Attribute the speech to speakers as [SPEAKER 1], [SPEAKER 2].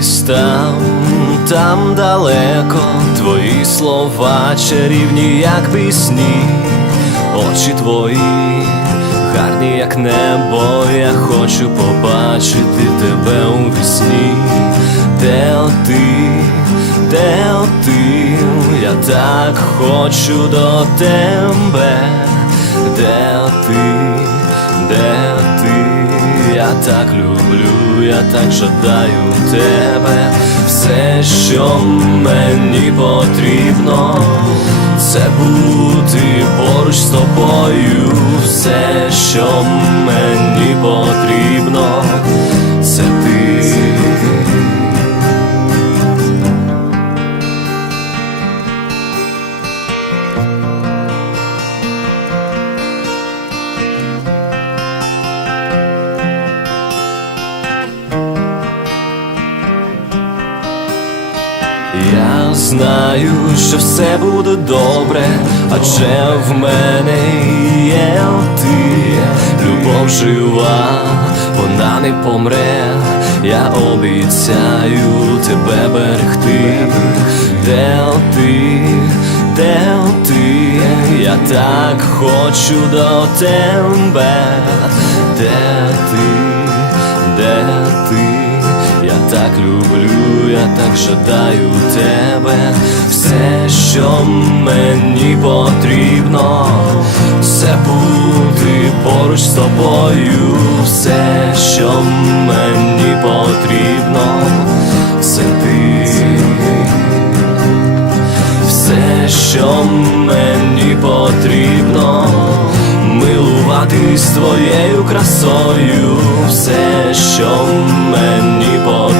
[SPEAKER 1] десь там, там далеко твої слова чарівні, як пісні, очі твої, гарні, як небо, я хочу побачити тебе у вісні, де ти, де ти, я так хочу до тебе, де ти так люблю, я так жадаю тебе, все, що мені потрібно, це бути поруч з тобою, все, що мені. Я знаю, що все буде добре, адже в мене є ти любов жива, вона не помре, я обіцяю тебе берегти, де ти, де ти, я так хочу до тебе, де ти, де ти так люблю, я так жадаю тебе, все, що мені потрібно, все бути поруч з тобою, все, що мені потрібно, це ти, все, що мені потрібно. Милуватись твоєю красою, все, що мені потрібно